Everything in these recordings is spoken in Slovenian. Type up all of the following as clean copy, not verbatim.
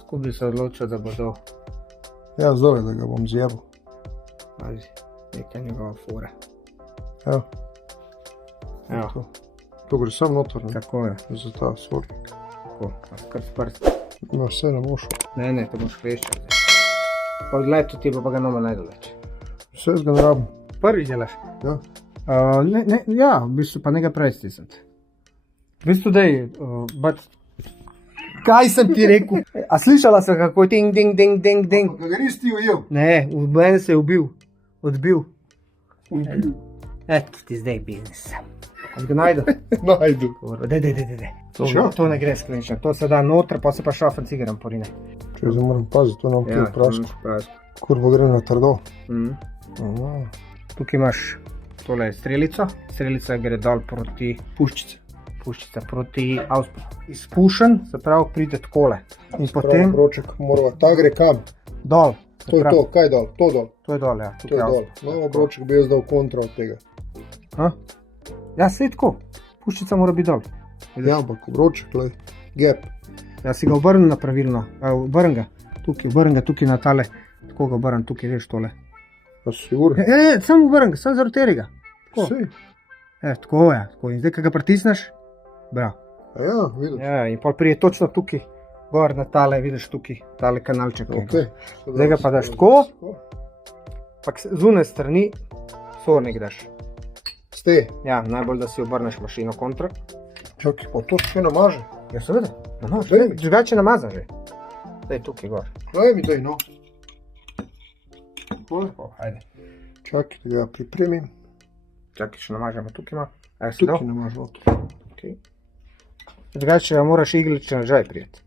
Skubi se odločil, da bo dol. Ja, zdaj, da ga bom zjebal. Pazi, neka njegova fora. Evo, Evo, to. To gre sam notor, ne? tako je. Za ta svornik. Tako, kar s prst. No, vse ne boš. Ne, to boš kleščal. Poglej, to ti pa ga noma najdaleč. Vse ga ne rabim. Prvi delaš? Ja. Ja, v bistvu pa nekaj prej stisniti. V bistvu dej, kaj sem ti rekel? A slišala sem kako ting, ding, ding, ding, ding. Pa ga nisi ti ujel. Ne, v mene se je odbil. Eto ti zdaj biznis. Kaj ga najdu? Najdu. Dej. Čo? To ne gre sklenčno, to se da noter, pa se pa šafen cigaram porine. Če zdaj moram paziti, to nam pil prask. Kurbo gre na trdo. Aha. Tukaj imaš tole strelico. Strelica gre dol proti puščice. Puščica proti auspuhu. Izpušen, se pravi, pride takole. In potem Obroček morava, ta gre kam? dol. To je to, kaj dol? To dol. To je dol, ja. To je dol. No, obroček bi jaz dal kontra od tega. Ja, sej tako. Puščica mora biti dol. Ja, ampak obroček, glej, gap. Ja, si ga obrni na pravilno. Obrni ga. Obrni ga tukaj na tale. Tako ga obrni, tukaj veš tole. Pa si sigur? Samo obrni ga, samo zaradi tega. Tako. Sej. Tako je. In zdaj, ko ga pritisneš, bravo. A ja, vidiš. Ja, in pol prije točno tukaj, gor na tale, vidiš tukaj, tale kanalček. Okay. Zdaj ga pa daš tako, pa zunaj strani sornik daš. Ste. Ja, najbolj, da si obrneš mašino kontra. Čakaj, pa to še namaže. Ja, seveda, namaž. Daj mi. Drugače namazan že. Zdaj tukaj gor. Daj mi daj, no. Tako, ajde. Čakaj, da ga pripremim. Čakaj, še namažemo tukaj ima. Si dal? Tukaj namaž noter. Okay. Drugače ga moraš iglično nazaj prijeti.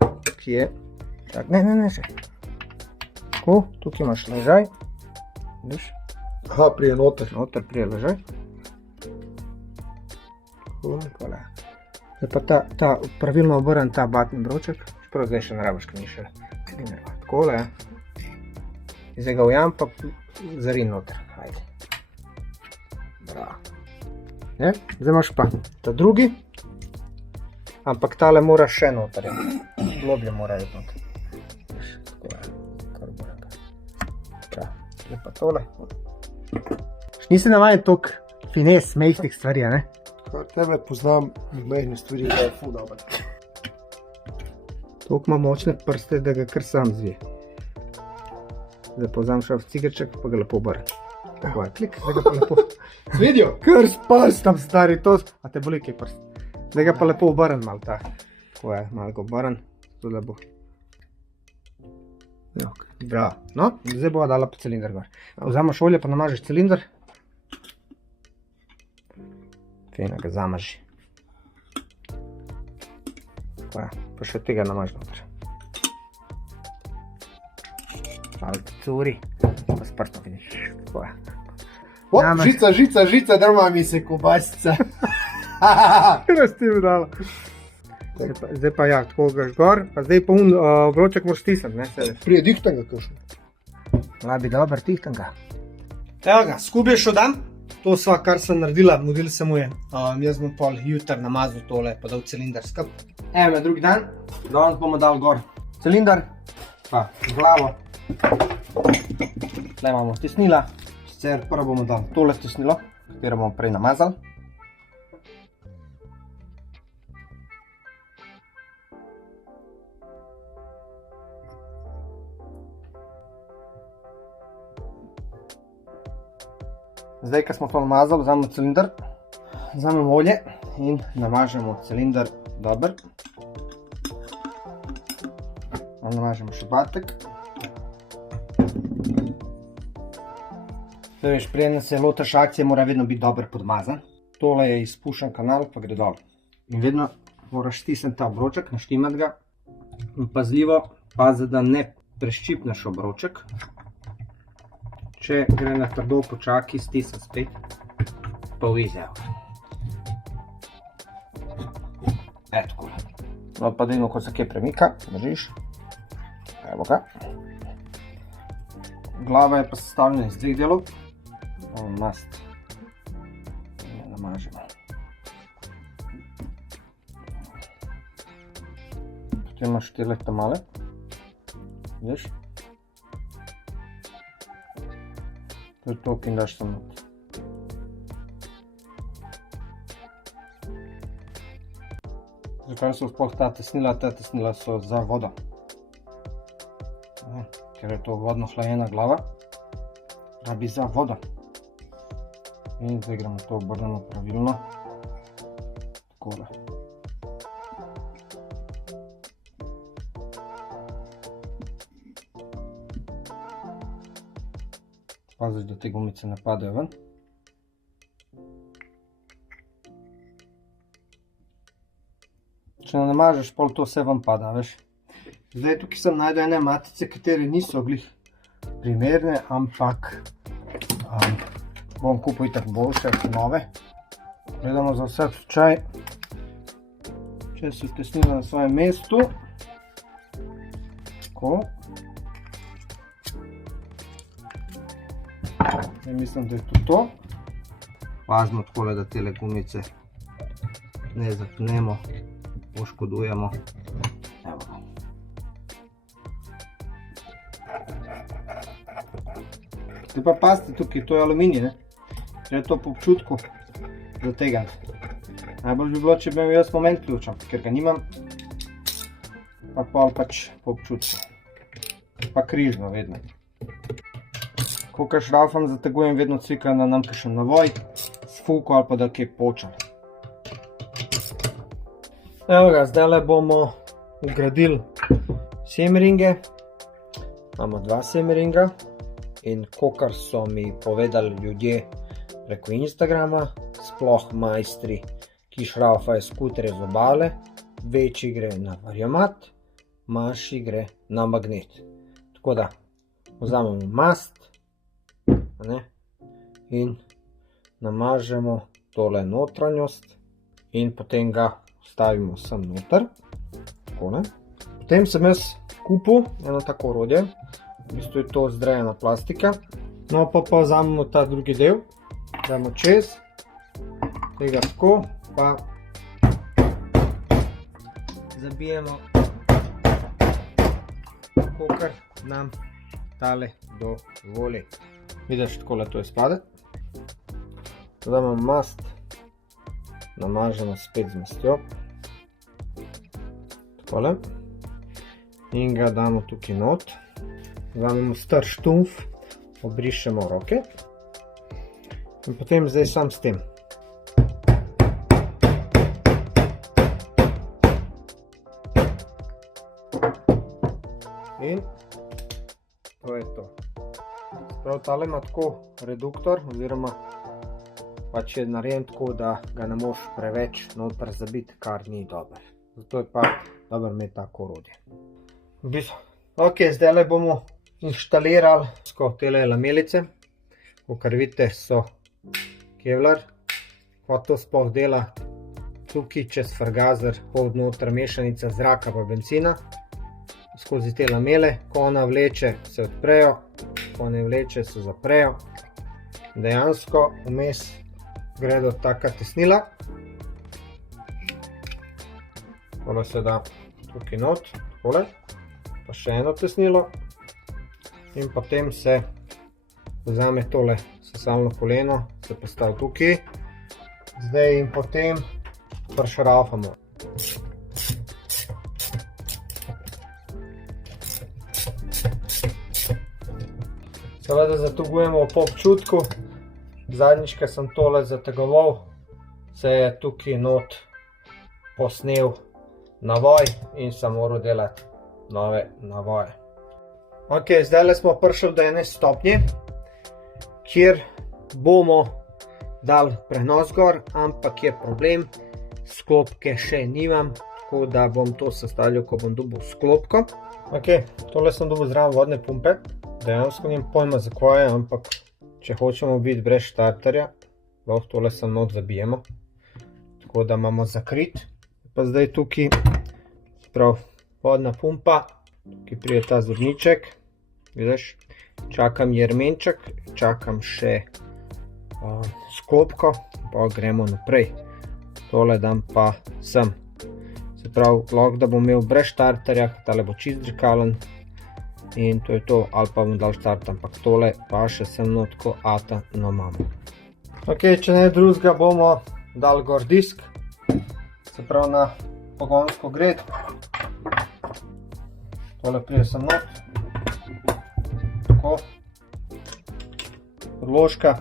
Tukaj je. Tak, ne, še. Tako, tukaj imaš ležaj. Vidiš? Aha, prije noter. Noter prije ležaj. Takole. Zdaj pa ta pravilno obrn ta batni broček. Čeprav zdaj še ne rabiš, ker ni še cilinderja. Takole, zdaj ga ujam, pa zarin noter. Ajde. Bravo. Ne? Zdaj imaš pa ta drugi. Ampak tale mora še noter. Globlje mora iti noter. Tako je. Kar obrn ga. Prav. Zdaj pa tole. Nisi navajen toliko fines, mehkih stvari, ne? Kar tebe poznam, mehne stvari, da je ful dober. Toliko ima močne prste, da ga kar sam zvije. Zdaj pa vzamem še v cigarček, pa ga lepo obrn. Tako je, klik, zdaj ga pa lepo... Vidijo? Kar s prstom, stari, to... A te boli kaj prst? Zdaj ga pa lepo obrn malo ta. Tako je, malo ga obrn, zato da bo... Bravo. No, zdaj bova dala pa cilinder gor. Vzameš olje, pa namažeš cilinder. Fino ga zamaži. Tako je, pa še tega namaži noter. Malo te curi, pa s prstom vidiš. Tako je. Žica, drma mi se kobasica. Kaj si ti mi dala? Zdaj pa ja, tako gaš gor, pa zdaj pa obroček moraš stisniti, ne, sedeš. Prije dihtanga kakšno. Labi dober, tihtanga. Evo ga, skupaj še dam. To sva, kar sem naredila, modil se mu je. Jaz bom pol jutr namazal tole, pa dal cilinder skup. Evo me drugi dan, danes bomo dal gor cilinder, pa glavo. Tle imamo tesnila, sicer prvo bomo dal tole tesnilo, katero bomo prej namazali. Zdaj, ko smo to namazali, vzamemo cilinder, vzamemo olje in namažemo cilinder dober. Namažemo še batek. Zdaj veš, preden se lotiš akcije, mora vedno biti dober podmazan. Tole je izpušen kanal, pa gre dol. In vedno moraš stisniti ta obroček, naštimati ga. In pazljivo pazi, da ne preščipneš obroček. Če gre na trdo, počaki, stisni spet, pa uizev. Tako. No pa dejmo, ko se kje premika, držiš. Evo ga. Glava je pa sestavljena iz dveh delov. Mast. Namažemo. Potem imaš tele tamale. Vidiš? To je to, ki daš tam not. Zakaj so sploh ta tesnila? Ta tesnila so za vodo. Ker je to vodno hlajena glava, rabi za vodo. In zdaj gremo to obrnemo pravilno. Takole. Pazi, da te gumice ne padejo ven. Če ne namažeš, pol to vse ven pada, veš. Zdaj tukaj sem najdel ene matice, katere niso glih primerne, ampak bom kupil itak boljše, nove. Gledamo za vsak slučaj, če so tesnila na svojem mestu. Tako. Zdaj mislim, da je to to. Pazimo takole, da tele gumice ne zapnemo, poškodujemo. Evo ga. Zdaj pa pazite tukaj, to je aluminij, ne? Treba to po občutku zategati. Najbolj bi bilo, če bi imel jaz moment ključa, ker ga nimam, pa pol pač po občutku. Pa križno vedno. Ko kaj šraufam zategujem, vedno cvikam na nam kakšen navoj, s fuko ali pa da kaj počal. Evo ga, zdajle bomo vgradili semeringe. Imamo 2 semeringa in kakor so mi povedali ljudje preko Instagrama, sploh majstri, ki šraufajo skuterje z obale, večji gre na variomat, manjši gre na magnet. Tako da vzamemo mast in namažemo tole notranjost in potem ga vstavimo sem noter. Potem sem jaz kupil eno tako orodje, v bistvu je to zdrejena plastika. No pa vzamemo ta drugi del, damo čez, tega tako, pa zabijemo, kakor nam tale dovoli. Vidiš, takole to izpade. Damo mast, namažemo spet z mastjo. Takole. In ga damo tukaj not. Vzamemo star štumf, obrišemo roke. In potem zdaj sam s tem. In to je to. Prav tale ima tako reduktor, oziroma pač je narejen tako, da ga ne moš preveč noter zabiti, kar ni dober. Zato je pa dobro imeti tako orodje. Ok, zdaj bomo inštalirali tele lamelice. Kakor vidite, so kevlar. Pa to sploh dela tukaj čez frgazer, pod noter mešanica zraka pa benzina. Skozi te lamele, ko ona vleče, se odprejo, ko ne vleče, se zaprejo. Dejansko vmes gredo taka tesnila. Tole se da tukaj not, takole, pa še eno tesnilo. In potem se vzame tole sesalno poleno, se postavi tukaj. Zdaj in potem pršraufamo. Seveda zategujemo po občutku. Zadnjič, ko sem tole zategoval, se je tukaj not posnel navoj in sem moral delati nove navoje. Ok, zdaj smo prišli do ene stopnje, kjer bomo dali prenos gor, ampak je problem, sklopke še nimam, tako da bom to sestavljal, ko bom dobil sklopko. Ok, tole sem dobil zraven vodne pumpe. Dejansko nimam pojma zakaj, ampak če hočemo biti brez štarterja, lahko tole sem not zabijemo. Tako da imamo zakrit. Pa zdaj tukaj, prav, vodna pumpa, tukaj pride ta zobniček, vidiš, čakam jermenček, čakam še sklopko, pa gremo naprej. Tole dam pa sem. Se pravi, lahko da bom imel brez štarterja, tale bo čist drkalen in to je to, ali pa bom dal štart, ampak tole pa še sem notko ata na mamo. Ok, če ne drugega bomo dal gor disk, se pravi na pogonsko gred. Tole prije sem not. Tako. Podložka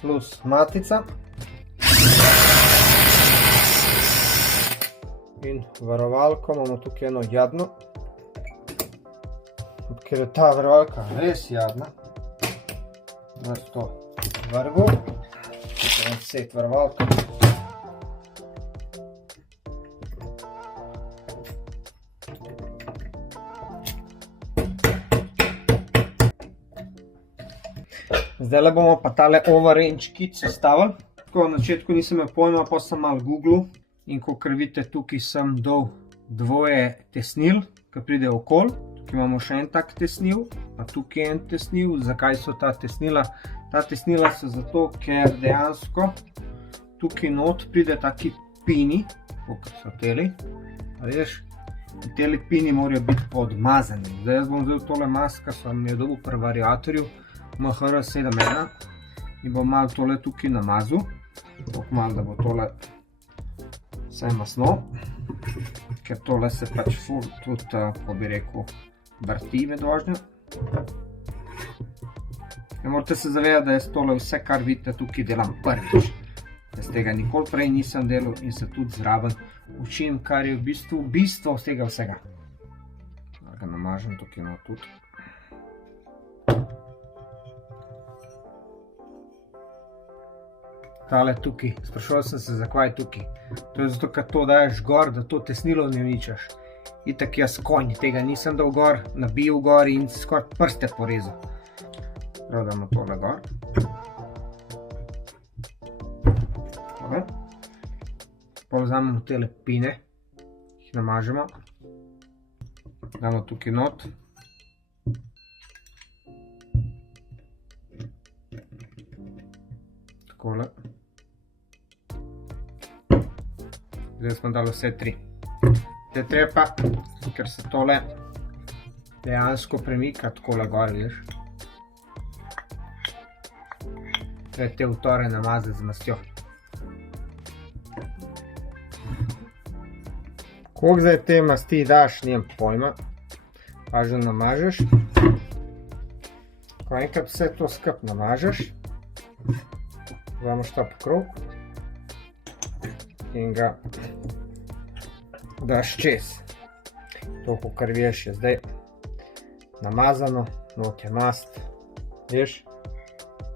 plus matica. In varovalko imamo tukaj eno jadno. Ker je ta varovalka res jadna, da je to vrgel. Tukaj je set varovalka. Zdaj bomo pa tale overrange kit sestavili. Tako, na začetku nisem imel pojma, pa sem malo googlil in kakor vidite, tukaj sem dal dvoje tesnil, ki pride okoli. Tukaj imamo še en tak tesnil, pa tukaj en tesnil. Zakaj so ta tesnila? Ta tesnila so zato, ker dejansko tukaj not pride taki pini, kot so teli. Veš, teli pini morajo biti podmazani. Zdaj jaz bom vzel tole maska, sem jo dobil pri variatorju MHR71 in bom malo tole tukaj namazal, tako malo, da bo tole vse masno, ker tole se pač ful tudi, ko bi rekel, vrti med vožnjo. Morate se zavedati, da jaz tole vse, kar vidite tukaj, delam prvič. Jaz tega nikoli prej nisem delal in se tudi zraven učim, kar je v bistvu bistvo tega vsega. Da ga namažem tukaj no tudi. Tale tukaj, sprašoval sem se, zakaj je tukaj. To je zato, ker to daješ gor, da to tesnilo ne uničaš. Itak jaz konj tega nisem dal gor, nabil gor in skoraj prste porezal. Prav damo tole gor. Tole. Povzamemo tele pine, jih namažemo. Damo tukaj not. Takole. Zdaj smo dali vse tri. Te treba, ker se tole dejansko premika takole gor, vidiš. Treba te utore namazati z mastjo. Koliko zdaj te masti daš, nijem pojma. Važno namažeš. Ko enkrat vse to skup namažeš, vzameš ta pokrov in ga daš čez. Toliko, kar veš, je zdaj namazano, not je mast. Veš,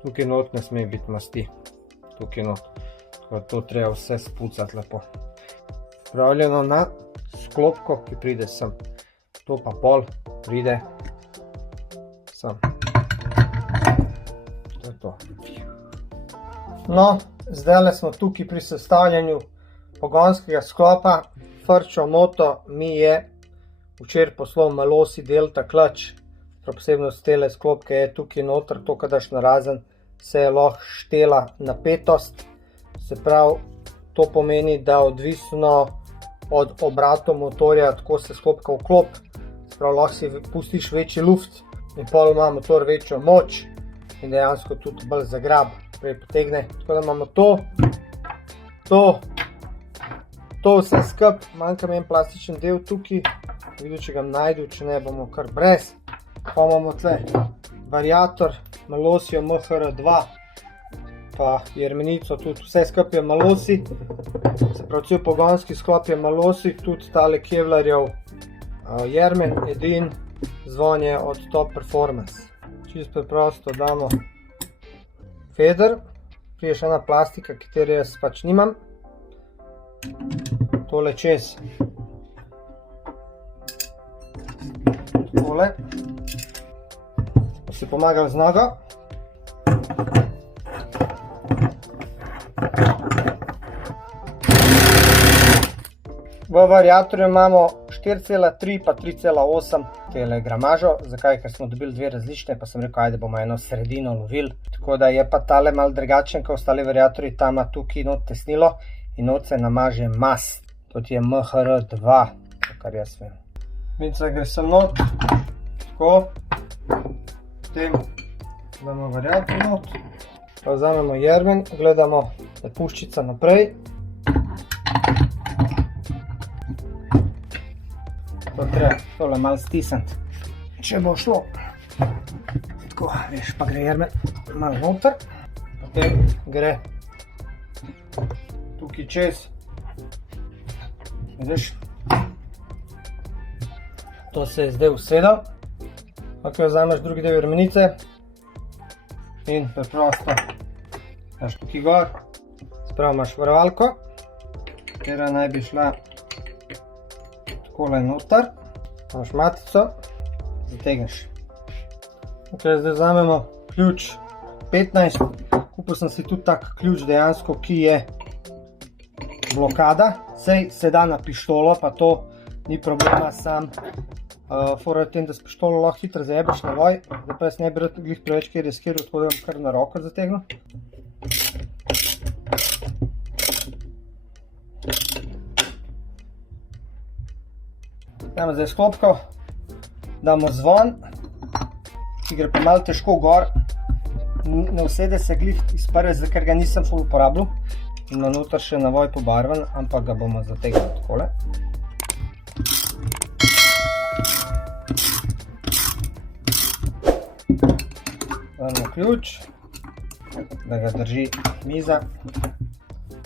tukaj not ne sme biti masti. Tukaj not. Tako da to treba vse spucati lepo. Spravljeno na sklopko, ki pride sem. To pa pol pride sem. To je to. No, zdaj smo tukaj pri sestavljanju pogonskega sklopa. Frčo moto mi je včeraj poslal Melosi Delta Clutch. Posebnost tele sklopke je tukaj noter, to, ko daš narazen, se je lahko štela napetost. Se pravi, to pomeni, da odvisno od obratov motorja, tako se sklopka vklop. Se pravi, lahko si pustiš večji luft in pol ima motor večjo moč in dejansko tudi bolj zagrab, prej potegne. Tako da imamo to vse skup, manjka mi en plastičen del tukaj, vidim, če ga najdu, če ne bomo kar brez. Pa imamo tle variator Melosio MHR2, pa jermenico tudi, vse skup je Melosi, se pravi cel pogonski sklop je Melosi, tudi tale Kevlarjev jermen, edin zvon je od Top Performance. Čisto preprosto damo feder, prije še ena plastika, katero jaz pač nimam. Tole čez. Tole. Pa si pomagal z nogo. V variatorju imamo 4,3 pa 3,8 tele gramažo. Zakaj? Ker smo dobili dve različne, pa sem rekel, ajde bomo eno sredino lovili. Tako da je pa tale malo drugačen, kot ostali variatorji, ta ima tukaj not tesnilo in not se namaže mast. To ti je MHR2, kar jaz vem. Minca gre sem not, tako, potem damo varianto not, pa vzamemo jermen, gledamo, da je puščica naprej. To treba tole malo stisniti, če bo šlo. Tako, veš, pa gre jermen malo noter, potem gre tukaj čez. Vidiš? To se je zdaj usedel. Lahko vzameš drugi del jermenice in preprosto daš tukaj gor. Spravo imaš varovalko, katera naj bi šla takole noter. Imaš matico, zategneš. Zdaj vzamemo ključ 15. Kupil sem si tudi tak ključ dejansko, ki je blokada. Sej se da na pištolo, pa to ni problema, sam fora je v tem, da s pištolo lahko hitro zajebeš navoj. Zdaj pa jaz ne bi rad glih preveč kaj riskiral, tako da bom kar na roko zategnil. Damo zdaj sklopko, damo zvon, ki gre pa malo težko gor. Ne usede se glih iz prve, ker ga nisem ful uporabljal. Ima noter še navoj pobarvan, ampak ga bomo zategnili takole. Damo ključ, da ga drži miza,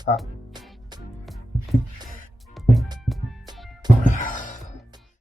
pa